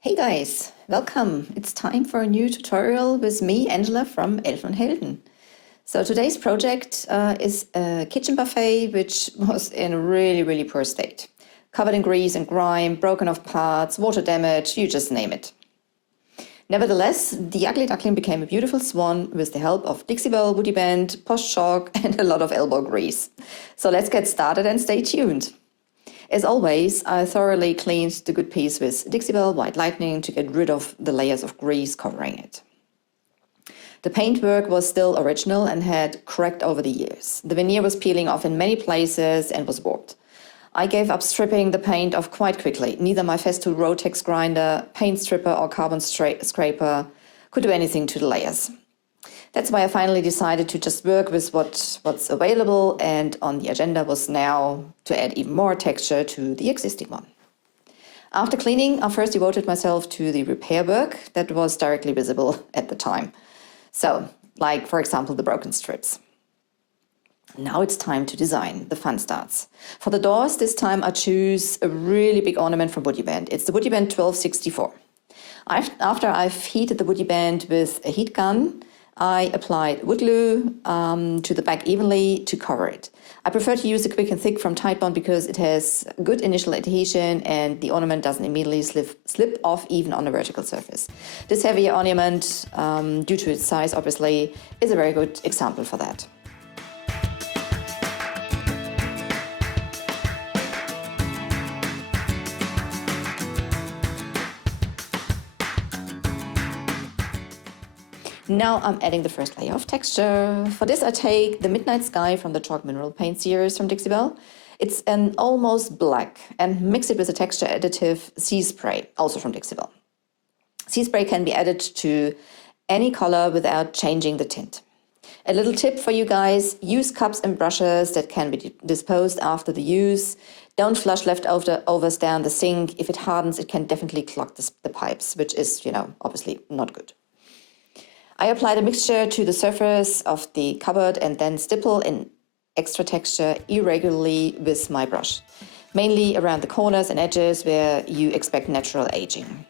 Hey guys, welcome. It's time for a new tutorial with me, Angela from Elfen und Helden. So today's project is a kitchen buffet which was in a really poor state. Covered in grease and grime, broken off parts, water damage, you just name it. Nevertheless, the ugly duckling became a beautiful swan with the help of Dixie Belle WoodUbend, Posh Chalk and a lot of elbow grease. So let's get started and stay tuned. As always, I thoroughly cleaned the good piece with Dixiebelle White Lightning to get rid of the layers of grease covering it. The paintwork was still original and had cracked over the years. The veneer was peeling off in many places and was warped. I gave up stripping the paint off quite quickly. Neither my Festool Rotex grinder, paint stripper or carbon scraper could do anything to the layers. That's why I finally decided to just work with what's available, and on the agenda was now to add even more texture to the existing one. After cleaning, I first devoted myself to the repair work that was directly visible at the time. So, like for example, the broken strips. Now it's time to design. The fun starts. For the doors, this time I choose a really big ornament from WoodUbend. It's the WoodUbend 1264. After I've heated the WoodUbend with a heat gun, I applied wood glue to the back evenly to cover it. I prefer to use a quick and thick from Titebond because it has good initial adhesion and the ornament doesn't immediately slip off even on a vertical surface. This heavier ornament, due to its size obviously, is a very good example for that. Now I'm adding the first layer of texture. For this I take the Midnight Sky from the Chalk Mineral Paint series from Dixiebelle. It's an almost black and mix it with a texture additive Sea Spray, also from Dixiebelle. Sea Spray can be added to any color without changing the tint. A little tip for you guys, use cups and brushes that can be disposed after the use. Don't flush leftovers down the sink. If it hardens, it can definitely clog the pipes, which is, obviously not good. I apply the mixture to the surface of the cupboard and then stipple in extra texture irregularly with my brush, mainly around the corners and edges where you expect natural aging.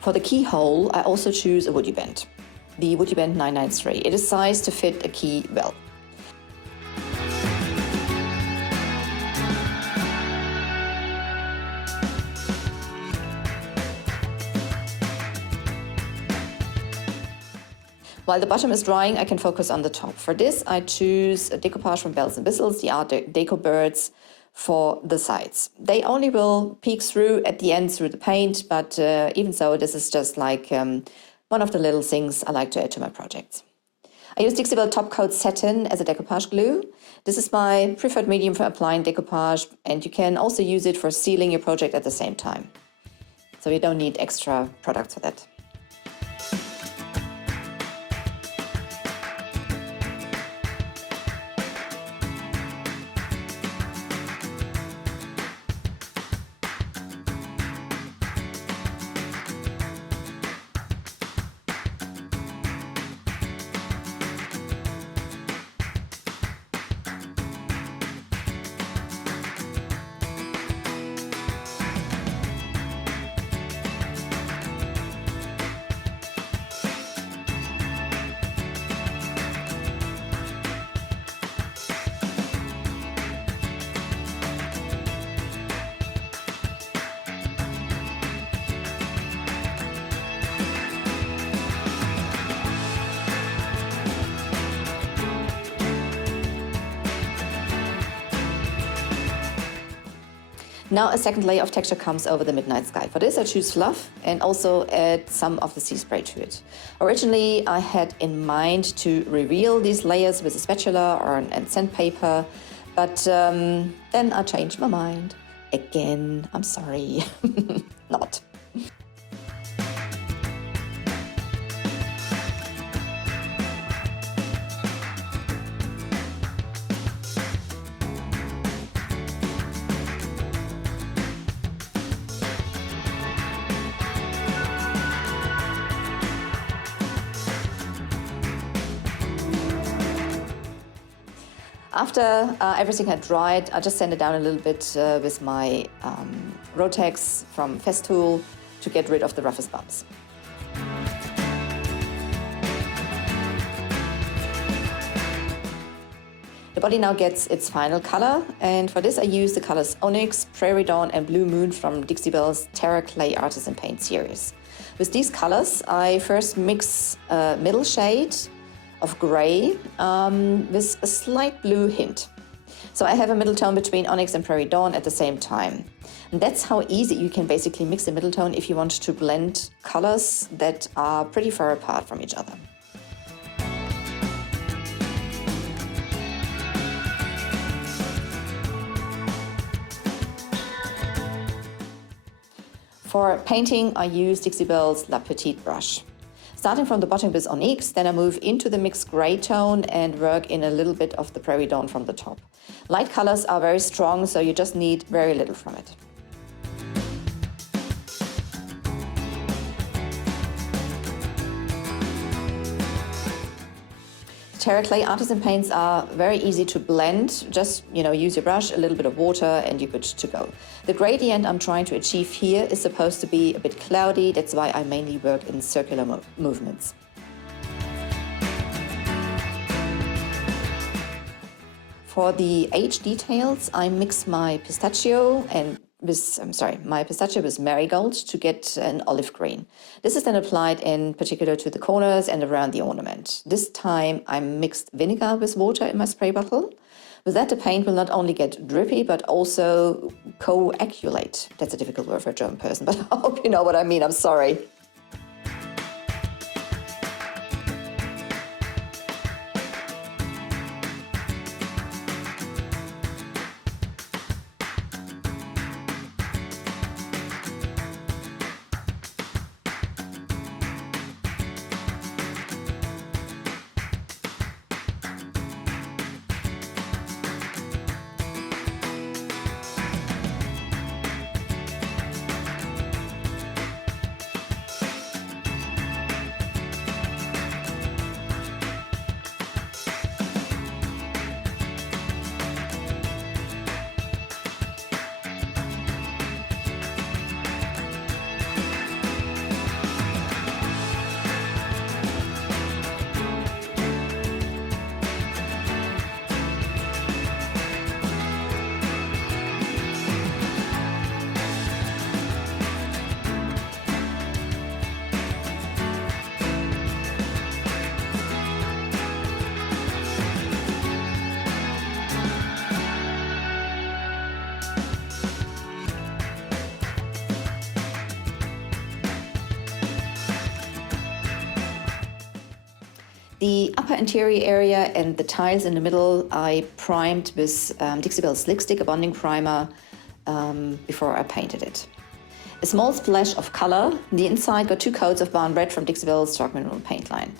For the keyhole, I also choose a WoodUbend, the WoodUbend 993. It is sized to fit a key well. While the bottom is drying, I can focus on the top. For this, I choose a decoupage from Bells and Whistles, the Art Deco birds, for the sides. They only will peek through at the end through the paint, but even so, this is just like one of the little things I like to add to my projects. I use Dixiebelle Top Coat Satin as a decoupage glue. This is my preferred medium for applying decoupage, and you can also use it for sealing your project at the same time. So you don't need extra products for that. Now a second layer of texture comes over the midnight sky. For this I choose fluff and also add some of the sea spray to it. Originally I had in mind to reveal these layers with a spatula or and sandpaper, but then I changed my mind. Again, I'm sorry, not. After everything had dried, I just sand it down a little bit with my Rotex from Festool to get rid of the roughest bumps. The body now gets its final color, and for this I use the colors Onyx, Prairie Dawn and Blue Moon from Dixiebelle's Terra Clay Artisan Paint series. With these colors I first mix a middle shade of gray with a slight blue hint. So I have a middle tone between Onyx and Prairie Dawn at the same time. And that's how easy you can basically mix a middle tone if you want to blend colors that are pretty far apart from each other. For painting I use Dixiebelle's La Petite brush. Starting from the bottom with Onyx, then I move into the mixed gray tone and work in a little bit of the Prairie Dawn from the top. Light colors are very strong, so you just need very little from it. Terra Clay Artisan paints are very easy to blend. Just, use your brush, a little bit of water, and you're good to go. The gradient I'm trying to achieve here is supposed to be a bit cloudy. That's why I mainly work in circular movements. For the age details, I mix my pistachio with marigold to get an olive green. This is then applied in particular to the corners and around the ornament. This time I mixed vinegar with water in my spray bottle. With that, the paint will not only get drippy, but also coagulate. That's a difficult word for a German person, but I hope you know what I mean. I'm sorry. The upper interior area and the tiles in the middle I primed with Dixiebelle Slick Stick, a bonding primer, before I painted it. A small splash of color. The inside got 2 coats of Barn Red from Dixiebelle's Dark Mineral paint line.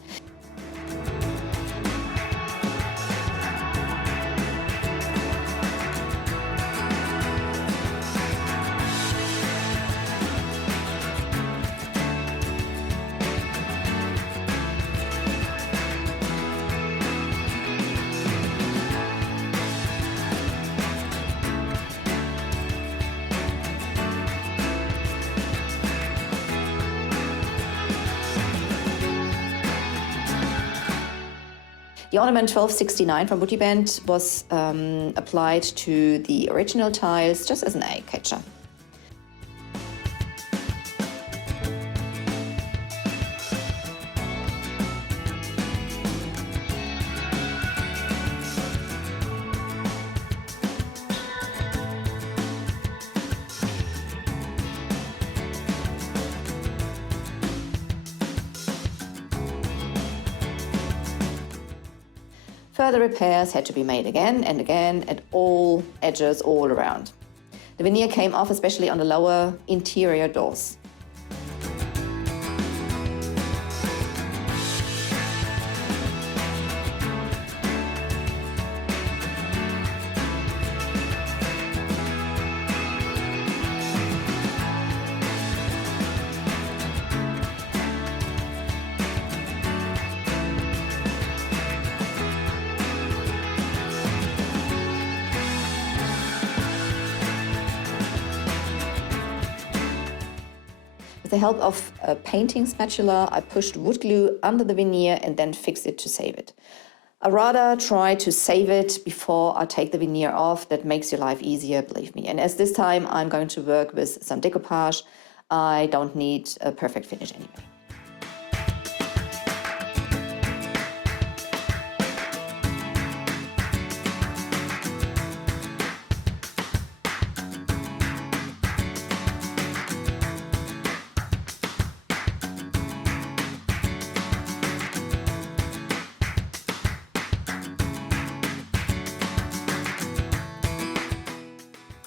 The ornament 1269 from WoodUbend was applied to the original tiles just as an eye catcher. Further repairs had to be made again and again at all edges all around. The veneer came off especially on the lower interior doors. With the help of a painting spatula, I pushed wood glue under the veneer and then fixed it to save it. I rather try to save it before I take the veneer off. That makes your life easier, believe me. And as this time I'm going to work with some decoupage, I don't need a perfect finish anyway.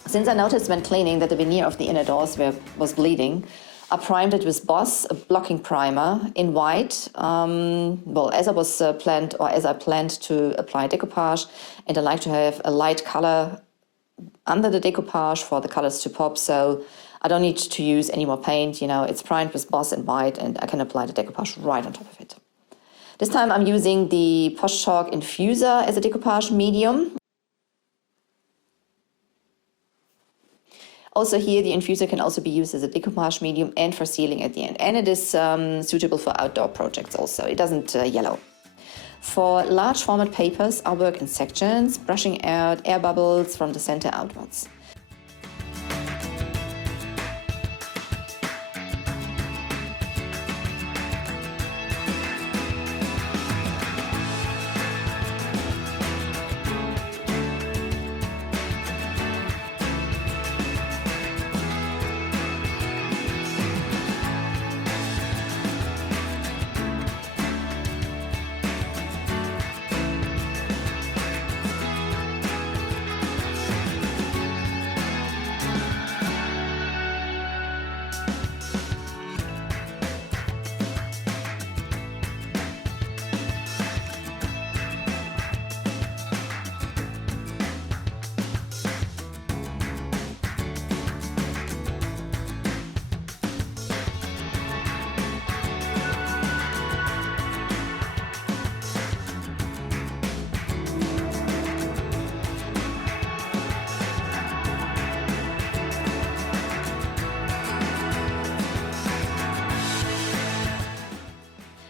Since I noticed when cleaning that the veneer of the inner doors was bleeding, I primed it with Boss, a blocking primer in white. As I planned to apply decoupage, and I like to have a light color under the decoupage for the colors to pop, so I don't need to use any more paint. It's primed with Boss in white, and I can apply the decoupage right on top of it. This time I'm using the Posh Chalk infuser as a decoupage medium. Also here, the infuser can also be used as a decoupage medium and for sealing at the end. And it is suitable for outdoor projects also. It doesn't yellow. For large format papers, I work in sections, brushing out air bubbles from the center outwards.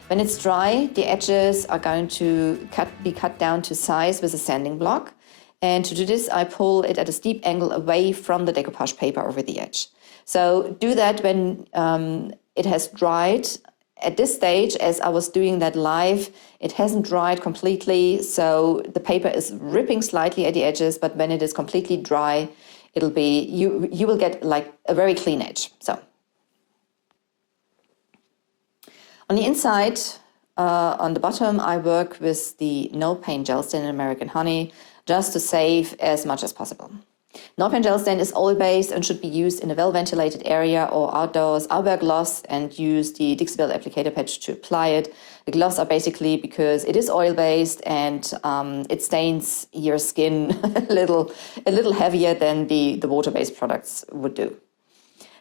When it's dry, the edges are going to be cut down to size with a sanding block. And to do this, I pull it at a steep angle away from the decoupage paper over the edge. So do that when it has dried. At this stage, as I was doing that live, it hasn't dried completely, so the paper is ripping slightly at the edges, but when it is completely dry, it'll be, you will get like a very clean edge. So on the inside, on the bottom, I work with the No Paint Gel Stain in American Honey, just to save as much as possible. No Paint Gel Stain is oil-based and should be used in a well-ventilated area or outdoors. I wear gloss and use the Dixiebelle applicator patch to apply it. The gloss are basically because it is oil-based and it stains your skin a little heavier than the water-based products would do.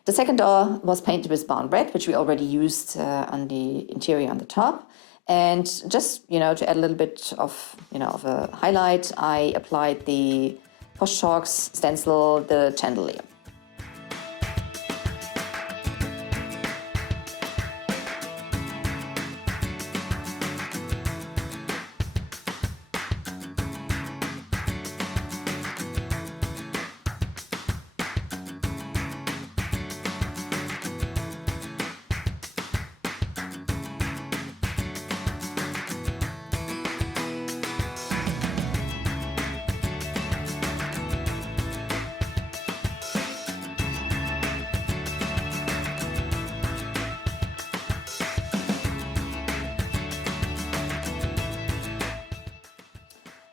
The second door was painted with Barn Red, which we already used on the interior on the top. And just, to add a little bit of a highlight, I applied the Posh Chalk's stencil, the chandelier.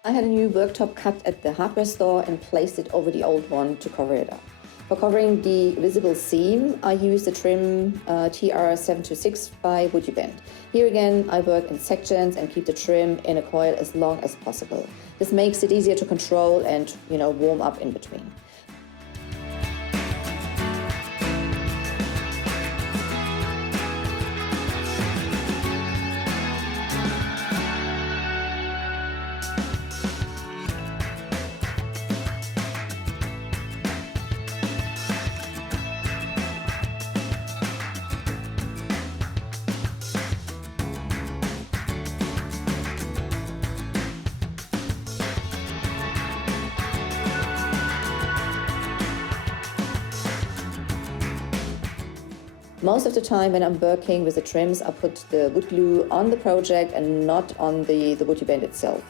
I had a new worktop cut at the hardware store and placed it over the old one to cover it up. For covering the visible seam, I used the trim TR726 by WoodUbend. Here again, I work in sections and keep the trim in a coil as long as possible. This makes it easier to control and, warm up in between. Most of the time when I'm working with the trims, I put the wood glue on the project and not on the WoodUbend itself.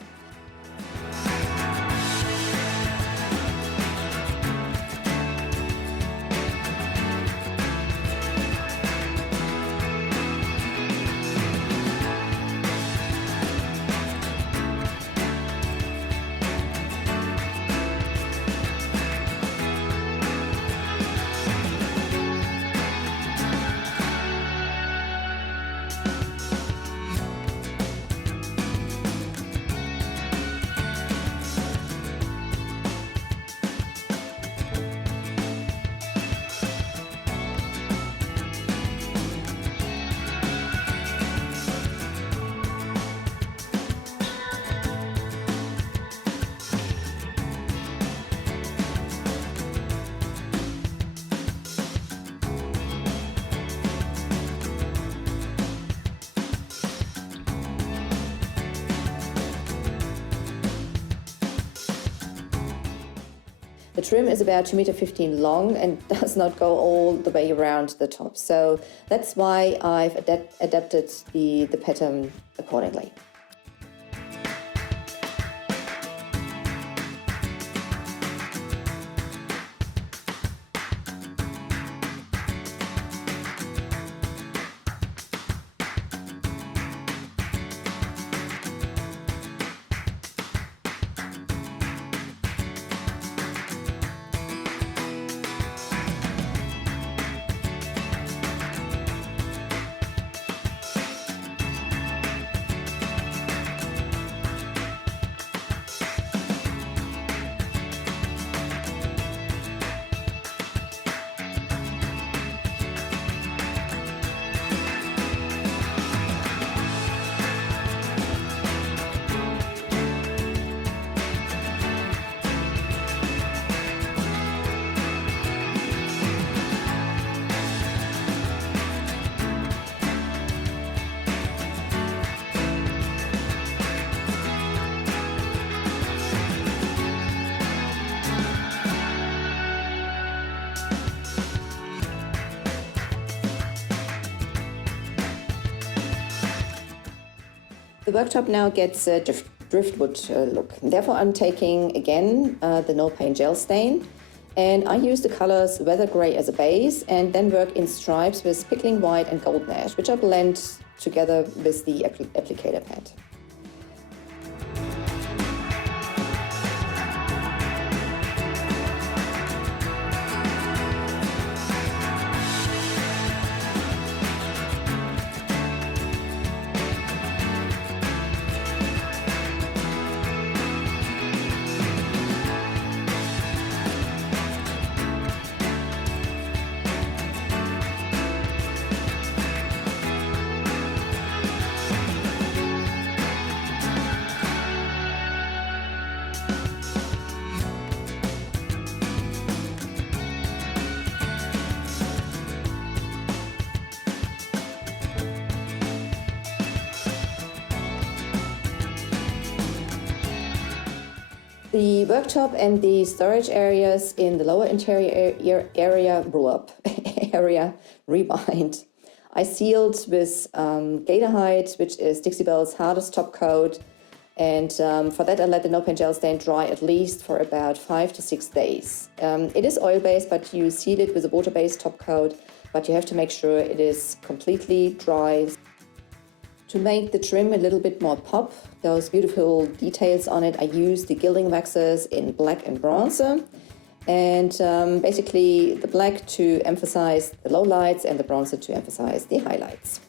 The trim is about 2.15 meters long and does not go all the way around the top. So that's why I've adapted the pattern accordingly. The worktop now gets a driftwood look. Therefore, I'm taking again the no paint gel stain, and I use the colors weather gray as a base and then work in stripes with pickling white and golden ash, which I blend together with the applicator pad. The worktop and the storage areas in the lower interior area rebind. I sealed with Gatorhide, which is Dixiebelle's hardest top coat, and for that I let the no paint gel stain dry at least for about 5 to 6 days. It is oil-based, but you seal it with a water-based top coat, but you have to make sure it is completely dry. To make the trim a little bit more pop, those beautiful details on it, I use the gilding waxes in black and bronze. And basically the black to emphasize the lowlights and the bronze to emphasize the highlights.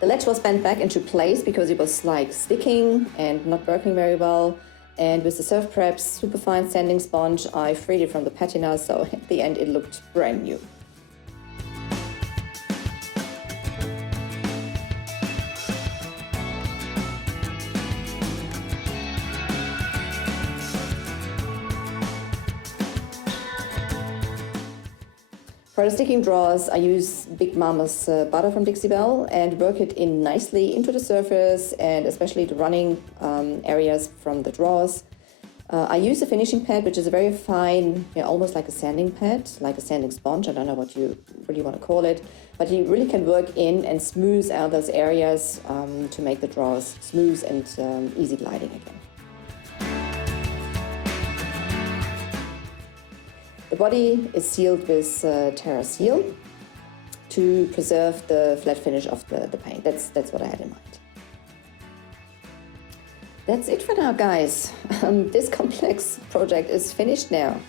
The ledge was bent back into place because it was like sticking and not working very well. And with the Surf Prep's superfine sanding sponge, I freed it from the patina, so at the end it looked brand new. For the sticking drawers, I use Big Mama's butter from Dixiebelle and work it in nicely into the surface and especially the running areas from the drawers. I use a finishing pad, which is a very fine, almost like a sanding pad, like a sanding sponge. I don't know what you really want to call it, but you really can work in and smooth out those areas to make the drawers smooth and easy gliding again. The body is sealed with Terra Seal to preserve the flat finish of the paint. That's what I had in mind. That's it for now, guys. This complex project is finished now.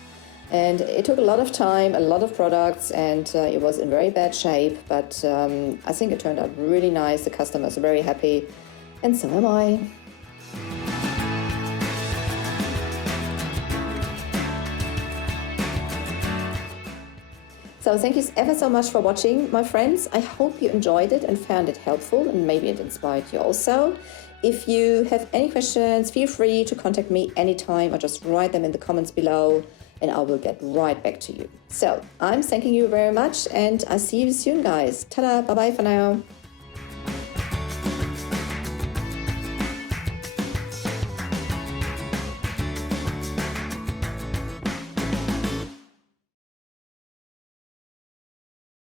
And it took a lot of time, a lot of products, and it was in very bad shape, but I think it turned out really nice. The customers are very happy, and so am I. So thank you ever so much for watching, my friends. I hope you enjoyed it and found it helpful, and maybe it inspired you also. If you have any questions, feel free to contact me anytime or just write them in the comments below and I will get right back to you. So I'm thanking you very much and I'll see you soon, guys. Ta-da, bye-bye for now.